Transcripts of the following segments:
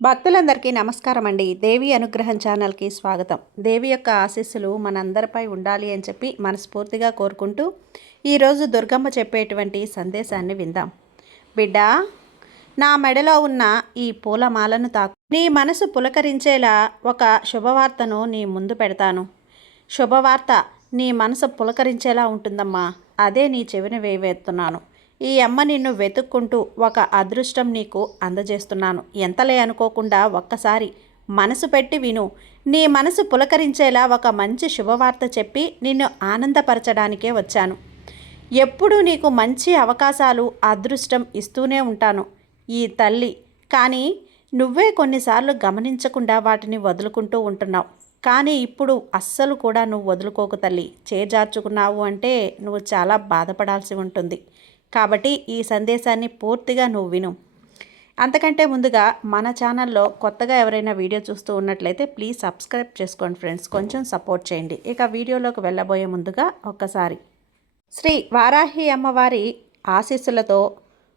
భక్తులందరికీ నమస్కారం అండి. దేవి అనుగ్రహం ఛానల్కి స్వాగతం. దేవి యొక్క ఆశీస్సులు మనందరిపై ఉండాలి అని చెప్పి మనస్ఫూర్తిగా కోరుకుంటూ ఈరోజు దుర్గమ్మ చెప్పేటువంటి సందేశాన్ని విందాం. బిడ్డా, నా మెడలో ఉన్న ఈ పూలమాలను తాకు. నీ మనసు పులకరించేలా ఒక శుభవార్తను నీ ముందు పెడతాను. శుభవార్త నీ మనసు పులకరించేలా ఉంటుందమ్మా. అదే నీ చెవిన వేయవేస్తున్నాను. ఈ అమ్మ నిన్ను వెతుక్కుంటూ ఒక అదృష్టం నీకు అందజేస్తున్నాను. ఎంతలే అనుకోకుండా ఒక్కసారి మనసు పెట్టి విను. నీ మనసు పులకరించేలా ఒక మంచి శుభవార్త చెప్పి నిన్ను ఆనందపరచడానికే వచ్చాను. ఎప్పుడూ నీకు మంచి అవకాశాలు, అదృష్టం ఇస్తూనే ఉంటాను ఈ తల్లి. కానీ నువ్వే కొన్నిసార్లు గమనించకుండా వాటిని వదులుకుంటూ ఉంటున్నావు. కానీ ఇప్పుడు అస్సలు కూడా నువ్వు వదులుకోకు తల్లి. చేజార్చుకున్నావు అంటే నువ్వు చాలా బాధపడాల్సి ఉంటుంది. కాబట్టి ఈ సందేశాన్ని పూర్తిగా నువ్వు విను. అంతకంటే ముందుగా మన ఛానల్లో కొత్తగా ఎవరైనా వీడియో చూస్తూ ఉన్నట్లయితే ప్లీజ్ సబ్స్క్రైబ్ చేసుకోండి ఫ్రెండ్స్. కొంచెం సపోర్ట్ చేయండి. ఇక వీడియోలోకి వెళ్ళబోయే ముందుగా ఒక్కసారి శ్రీ వారాహి అమ్మవారి ఆశీస్సులతో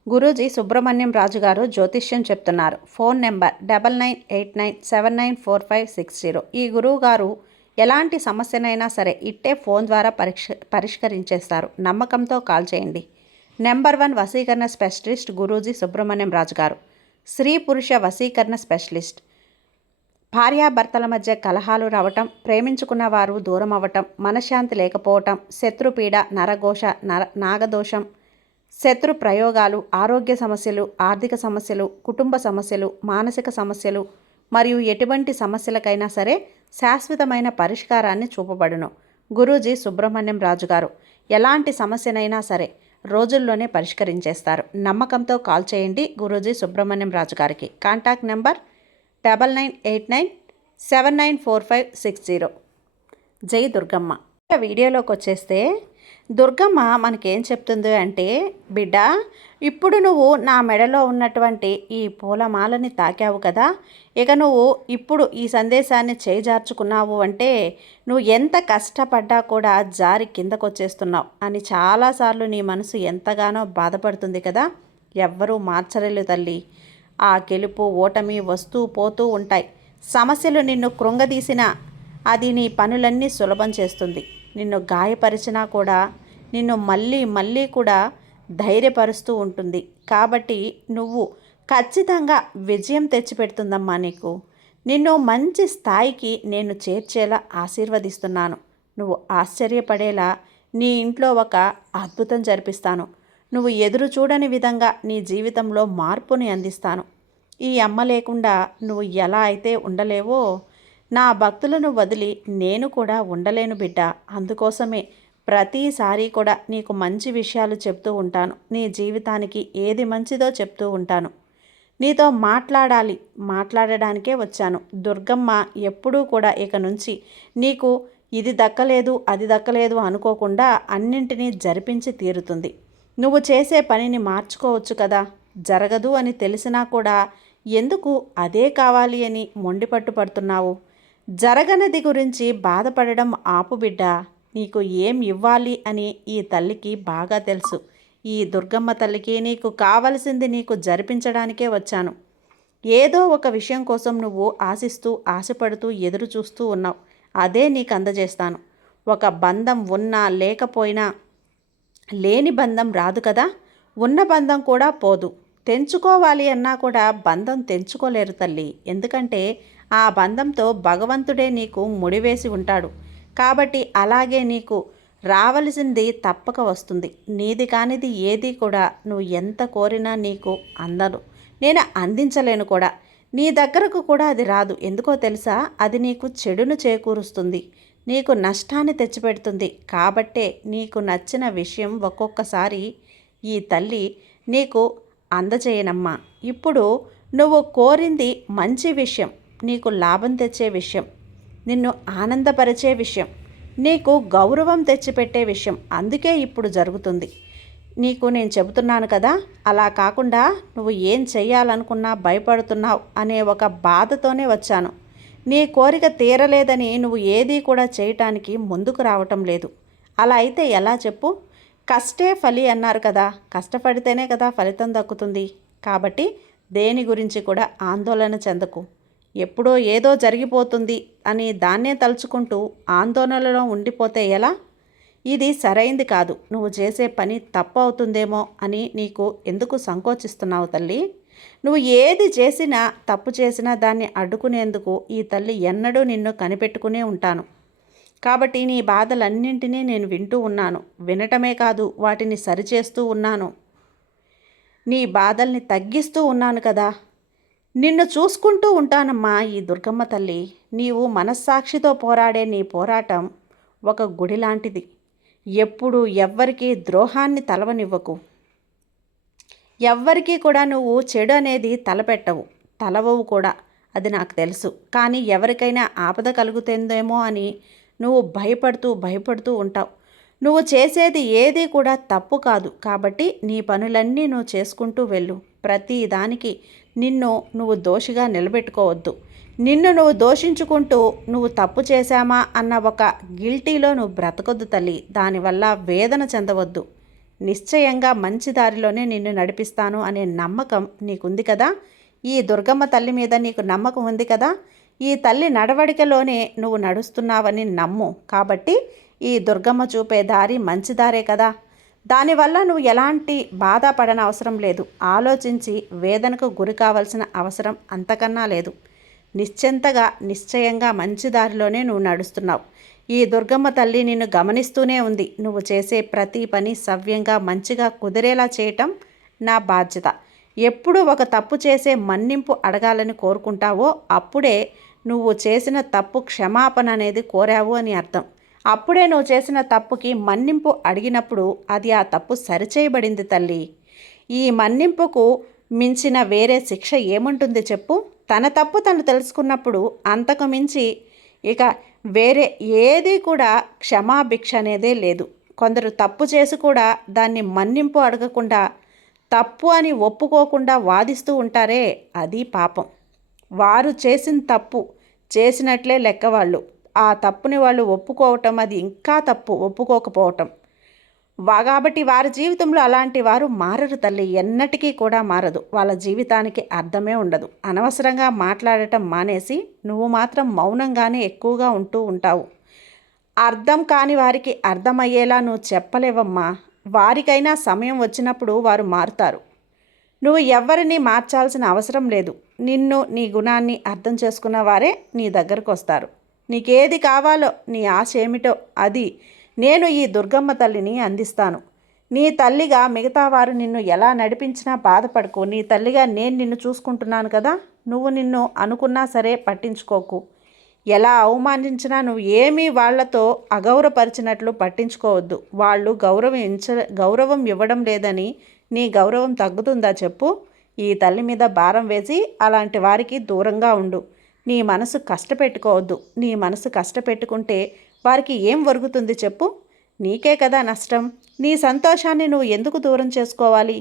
గురూజీ సుబ్రహ్మణ్యం రాజు గారు జ్యోతిష్యం చెప్తున్నారు. Phone number 9989794560. ఈ గురువు గారు ఎలాంటి సమస్యనైనా సరే ఇట్టే ఫోన్ ద్వారా పరిష్కరించేస్తారు. నమ్మకంతో కాల్ చేయండి. నెంబర్ 1 వశీకరణ స్పెషలిస్ట్ గురూజీ సుబ్రహ్మణ్యం రాజు గారు. స్త్రీ పురుష వశీకరణ స్పెషలిస్ట్. భార్యాభర్తల మధ్య కలహాలు రావటం, ప్రేమించుకున్న వారు దూరం అవ్వటం, మనశ్శాంతి లేకపోవటం, శత్రుపీడ, నరఘోష, నాగదోషం, శత్రు ప్రయోగాలు, ఆరోగ్య సమస్యలు, ఆర్థిక సమస్యలు, కుటుంబ సమస్యలు, మానసిక సమస్యలు మరియు ఎటువంటి సమస్యలకైనా సరే శాశ్వతమైన పరిష్కారాన్ని చూపబడును. గురూజీ సుబ్రహ్మణ్యం రాజు గారు ఎలాంటి సమస్యనైనా సరే రోజుల్లోనే పరిష్కరించేస్తారు. నమ్మకంతో కాల్ చేయండి గురూజీ సుబ్రహ్మణ్యం రాజు గారికి. Contact number 9989794560. జై దుర్గమ్మ. వీడియోలోకి వచ్చేస్తే దుర్గమ్మ మనకేం చెప్తుంది అంటే, బిడ్డ, ఇప్పుడు నువ్వు నా మెడలో ఉన్నటువంటి ఈ పూలమాలని తాకావు కదా, ఇక నువ్వు ఇప్పుడు ఈ సందేశాన్ని చేజార్చుకున్నావు అంటే నువ్వు ఎంత కష్టపడ్డా కూడా జారి కిందకొచ్చేస్తున్నావు అని చాలాసార్లు నీ మనసు ఎంతగానో బాధపడుతుంది కదా. ఎవ్వరూ మార్చలేరు తల్లి. ఆ గెలుపు ఓటమి వస్తూ పోతూ ఉంటాయి. సమస్యలు నిన్ను కృంగదీసినా అది నీ పనులన్నీ సులభం చేస్తుంది. నిన్ను గాయపరిచినా కూడా నిన్ను మళ్ళీ మళ్ళీ కూడా ధైర్యపరుస్తూ ఉంటుంది. కాబట్టి నువ్వు ఖచ్చితంగా విజయం తెచ్చిపెడుతుందమ్మా నీకు. నిన్ను మంచి స్థాయికి నేను చేర్చేలా ఆశీర్వదిస్తున్నాను. నువ్వు ఆశ్చర్యపడేలా నీ ఇంట్లో ఒక అద్భుతం జరిపిస్తాను. నువ్వు ఎదురు చూడని విధంగా నీ జీవితంలో మార్పుని అందిస్తాను. ఈ అమ్మ లేకుండా నువ్వు ఎలా అయితే ఉండలేవో నా భక్తులను వదిలి నేను కూడా ఉండలేను బిడ్డ. అందుకోసమే ప్రతిసారి కూడా నీకు మంచి విషయాలు చెప్తూ ఉంటాను. నీ జీవితానికి ఏది మంచిదో చెప్తూ ఉంటాను. నీతో మాట్లాడడానికే వచ్చాను. దుర్గమ్మ ఎప్పుడూ కూడా ఇక నుంచి నీకు ఇది దక్కలేదు అది దక్కలేదు అనుకోకుండా అన్నింటినీ జరిపించి తీరుతుంది. నువ్వు చేసే పనిని మార్చుకోవచ్చు కదా. జరగదు అని తెలిసినా కూడా ఎందుకు అదే కావాలి అని మొండిపట్టు పడుతున్నావు? జరగనది గురించి బాధపడడం ఆపు బిడ్డ. నీకు ఏం ఇవ్వాలి అని ఈ తల్లికి బాగా తెలుసు. ఈ దుర్గమ్మ తల్లికి నీకు కావలసింది నీకు జరిపించడానికే వచ్చాను. ఏదో ఒక విషయం కోసం నువ్వు ఆశపడుతూ ఎదురు చూస్తూ ఉన్నావు. అదే నీకు అందజేస్తాను. ఒక బంధం ఉన్నా లేకపోయినా లేని బంధం రాదు కదా. ఉన్న బంధం కూడా పోదు. తెంచుకోవాలి అన్నా కూడా బంధం తెంచుకోలేరు తల్లి. ఎందుకంటే ఆ బంధంతో భగవంతుడే నీకు ముడివేసి ఉంటాడు. కాబట్టి అలాగే నీకు రావలసింది తప్పక వస్తుంది. నీది కానిది ఏది కూడా నువ్వు ఎంత కోరినా నీకు అందదు. నేను అందించలేను కూడా. నీ దగ్గరకు కూడా అది రాదు. ఎందుకో తెలుసా? అది నీకు చెడును చేకూరుస్తుంది, నీకు నష్టాన్ని తెచ్చిపెడుతుంది. కాబట్టే నీకు నచ్చిన విషయం ఒక్కొక్కసారి ఈ తల్లి నీకు అందజేయనమ్మా. ఇప్పుడు నువ్వు కోరింది మంచి విషయం, నీకు లాభం తెచ్చే విషయం, నిన్ను ఆనందపరిచే విషయం, నీకు గౌరవం తెచ్చిపెట్టే విషయం. అందుకే ఇప్పుడు జరుగుతుంది. నీకు నేను చెబుతున్నాను కదా, అలా కాకుండా నువ్వు ఏం చెయ్యాలనుకున్నా భయపడుతున్నావు అనే ఒక బాధతోనే వచ్చాను. నీ కోరిక తీరలేదని నువ్వు ఏదీ కూడా చేయటానికి ముందుకు రావటం లేదు. అలా అయితే ఎలా చెప్పు? కష్టే ఫలి అన్నారు కదా. కష్టపడితేనే కదా ఫలితం దక్కుతుంది. కాబట్టి దేని గురించి కూడా ఆందోళన చెందకు. ఎప్పుడో ఏదో జరిగిపోతుంది అని దాన్నే తలుచుకుంటూ ఆందోళనలో ఉండిపోతే ఎలా? ఇది సరైంది కాదు. నువ్వు చేసే పని తప్పు అవుతుందేమో అని నీకు ఎందుకు సంకోచిస్తున్నావు తల్లి? నువ్వు ఏది చేసినా, తప్పు చేసినా దాన్ని అడ్డుకునేందుకు ఈ తల్లి ఎన్నడూ నిన్ను కనిపెట్టుకునే ఉంటాను. కాబట్టి నీ బాధలన్నింటినీ నేను వింటూ ఉన్నాను. వినటమే కాదు, వాటిని సరిచేస్తూ ఉన్నాను. నీ బాధల్ని తగ్గిస్తూ ఉన్నాను కదా. నిన్ను చూసుకుంటూ ఉంటానమ్మా ఈ దుర్గమ్మ తల్లి. నీవు మనస్సాక్షితో పోరాడే నీ పోరాటం ఒక గుడి లాంటిది. ఎప్పుడు ఎవ్వరికీ ద్రోహాన్ని తలవనివ్వకు. ఎవ్వరికీ కూడా నువ్వు చెడు అనేది తలపెట్టవు, తలవవు కూడా. అది నాకు తెలుసు. కానీ ఎవరికైనా ఆపద కలుగుతుందేమో అని నువ్వు భయపడుతూ ఉంటావు. నువ్వు చేసేది ఏది కూడా తప్పు కాదు. కాబట్టి నీ పనులన్నీ నువ్వు చేసుకుంటూ వెళ్ళు. ప్రతి దానికి నువ్వు దోషిగా నిలబెట్టుకోవద్దు. నిన్ను నువ్వు దోషించుకుంటూ నువ్వు తప్పు చేశామా అన్న ఒక గిల్టీలో నువ్వు బ్రతకొద్దు తల్లి. దానివల్ల వేదన చెందవద్దు. నిశ్చయంగా మంచి దారిలోనే నిన్ను నడిపిస్తాను అనే నమ్మకం నీకుంది కదా. ఈ దుర్గమ్మ తల్లి మీద నీకు నమ్మకం ఉంది కదా. ఈ తల్లి నడవడికలోనే నువ్వు నడుస్తున్నావని నమ్ము. కాబట్టి ఈ దుర్గమ్మ చూపే దారి మంచి దారే కదా. దానివల్ల నువ్వు ఎలాంటి బాధపడన అవసరం లేదు. ఆలోచించి వేదనకు గురి కావాల్సిన అవసరం అంతకన్నా లేదు. నిశ్చయంగా మంచి దారిలోనే నువ్వు నడుస్తున్నావు. ఈ దుర్గమ్మ తల్లి నిన్ను గమనిస్తూనే ఉంది. నువ్వు చేసే ప్రతి పని సవ్యంగా మంచిగా కుదిరేలా చేయటం నా బాధ్యత. ఎప్పుడు ఒక తప్పు చేసే మన్నింపు అడగాలని కోరుకుంటావో అప్పుడే నువ్వు చేసిన తప్పు క్షమాపణ అనేది కోరావు అని అర్థం. అప్పుడే నువ్వు చేసిన తప్పుకి మన్నింపు అడిగినప్పుడు అది ఆ తప్పు సరిచేయబడింది తల్లి. ఈ మన్నింపుకు మించిన వేరే శిక్ష ఏముంటుంది చెప్పు? తన తప్పు తను తెలుసుకున్నప్పుడు అంతకు మించి ఇక వేరే ఏది కూడా క్షమాభిక్ష అనేదే లేదు. కొందరు తప్పు చేసి కూడా దాన్ని మన్నింపు అడగకుండా, తప్పు అని ఒప్పుకోకుండా వాదిస్తూ ఉంటారే, అది పాపం. వారు చేసిన తప్పు చేసినట్లే లెక్క. వాళ్ళు ఆ తప్పుని వాళ్ళు ఒప్పుకోవటం అది ఇంకా తప్పు, ఒప్పుకోకపోవటం. కాబట్టి వారి జీవితంలో అలాంటి వారు మారరు తల్లి. ఎన్నటికీ కూడా మారదు. వాళ్ళ జీవితానికి అర్థమే ఉండదు. అనవసరంగా మాట్లాడటం మానేసి నువ్వు మాత్రం మౌనంగానే ఎక్కువగా ఉంటూ ఉంటావు. అర్థం కాని వారికి అర్థమయ్యేలా నువ్వు చెప్పలేవమ్మా. వారికైనా సమయం వచ్చినప్పుడు వారు మారుతారు. నువ్వు ఎవరిని మార్చాల్సిన అవసరం లేదు. నీ గుణాన్ని అర్థం చేసుకున్న వారే నీ దగ్గరకు వస్తారు. నీకేది కావాలో, నీ ఆశ ఏమిటో అది నేను ఈ దుర్గమ్మ తల్లిని అందిస్తాను. నీ తల్లిగా మిగతా వారు నిన్ను ఎలా నడిపించినా బాధపడకు. నీ తల్లిగా నేను నిన్ను చూసుకుంటున్నాను కదా. నువ్వు నిన్ను అనుకున్నా సరే పట్టించుకోకు. ఎలా అవమానించినా నువ్వు ఏమీ వాళ్లతో అగౌరవపరిచినట్లు పట్టించుకోవద్దు. వాళ్ళు గౌరవం ఇవ్వడం లేదని నీ గౌరవం తగ్గుతుందా చెప్పు? ఈ తల్లి మీద భారం వేసి అలాంటి వారికి దూరంగా ఉండు. నీ మనసు కష్టపెట్టుకోవద్దు. నీ మనసు కష్టపెట్టుకుంటే వారికి ఏం ఒరుగుతుంది చెప్పు? నీకే కదా నష్టం. నీ సంతోషాన్ని నువ్వు ఎందుకు దూరం చేసుకోవాలి?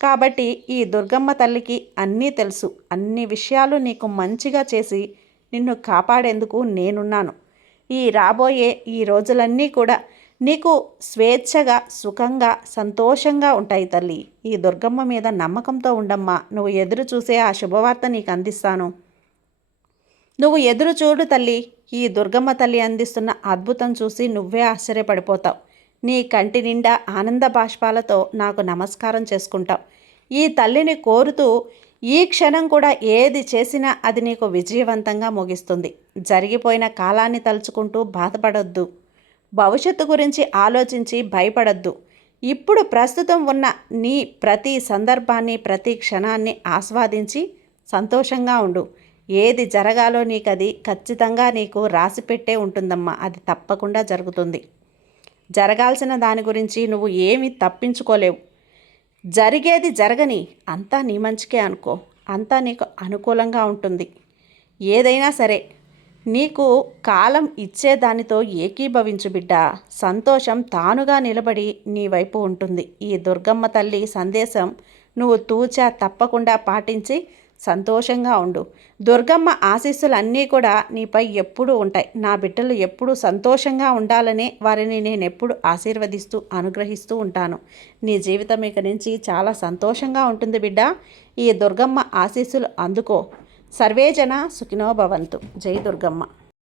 కాబట్టి ఈ దుర్గమ్మ తల్లికి అన్నీ తెలుసు. అన్ని విషయాలు నీకు మంచిగా చేసి నిన్ను కాపాడేందుకు నేనున్నాను. రాబోయే ఈ రోజులన్నీ కూడా నీకు స్వేచ్ఛగా, సుఖంగా, సంతోషంగా ఉంటాయి తల్లి. ఈ దుర్గమ్మ మీద నమ్మకంతో ఉండమ్మా. నువ్వు ఎదురు చూసే ఆ శుభవార్త నీకు అందిస్తాను. నువ్వు ఎదురు చూడు తల్లి. ఈ దుర్గమ్మ తల్లి అందిస్తున్న అద్భుతం చూసి నువ్వే ఆశ్చర్యపడిపోతావు. నీ కంటి నిండా ఆనంద బాష్పాలతో నాకు నమస్కారం చేసుకుంటావు. ఈ తల్లిని కోరుతూ ఈ క్షణం కూడా ఏది చేసినా అది నీకు విజయవంతంగా ముగిస్తుంది. జరిగిపోయిన కాలాన్ని తలుచుకుంటూ బాధపడొద్దు. భవిష్యత్తు గురించి ఆలోచించి భయపడొద్దు. ఇప్పుడు ప్రస్తుతం ఉన్న నీ ప్రతి సందర్భాన్ని, ప్రతి క్షణాన్ని ఆస్వాదించి సంతోషంగా ఉండు. ఏది జరగాలో నీకది ఖచ్చితంగా నీకు రాసిపెట్టే ఉంటుందమ్మా. అది తప్పకుండా జరుగుతుంది. జరగాల్సిన దాని గురించి నువ్వు ఏమీ తప్పించుకోలేవు. జరిగేది జరగని, అంతా నీ మంచికే అనుకో. అంతా నీకు అనుకూలంగా ఉంటుంది. ఏదైనా సరే నీకు కాలం ఇచ్చేదానితో ఏకీభవించు బిడ్డ. సంతోషం తానుగా నిలబడి నీ వైపు ఉంటుంది. ఈ దుర్గమ్మ తల్లి సందేశం నువ్వు తూచా తప్పకుండా పాటించి సంతోషంగా ఉండు. దుర్గమ్మ ఆశీస్సులు అన్నీ కూడా నీపై ఎప్పుడూ ఉంటాయి. నా బిడ్డలు ఎప్పుడూ సంతోషంగా ఉండాలనే వారిని నేను ఎప్పుడు ఆశీర్వదిస్తూ అనుగ్రహిస్తూ ఉంటాను. నీ జీవితం ఇక నుంచి చాలా సంతోషంగా ఉంటుంది బిడ్డ. ఈ దుర్గమ్మ ఆశీస్సులు అందుకో. సర్వేజన సుఖినో భవంతు. జై దుర్గమ్మ.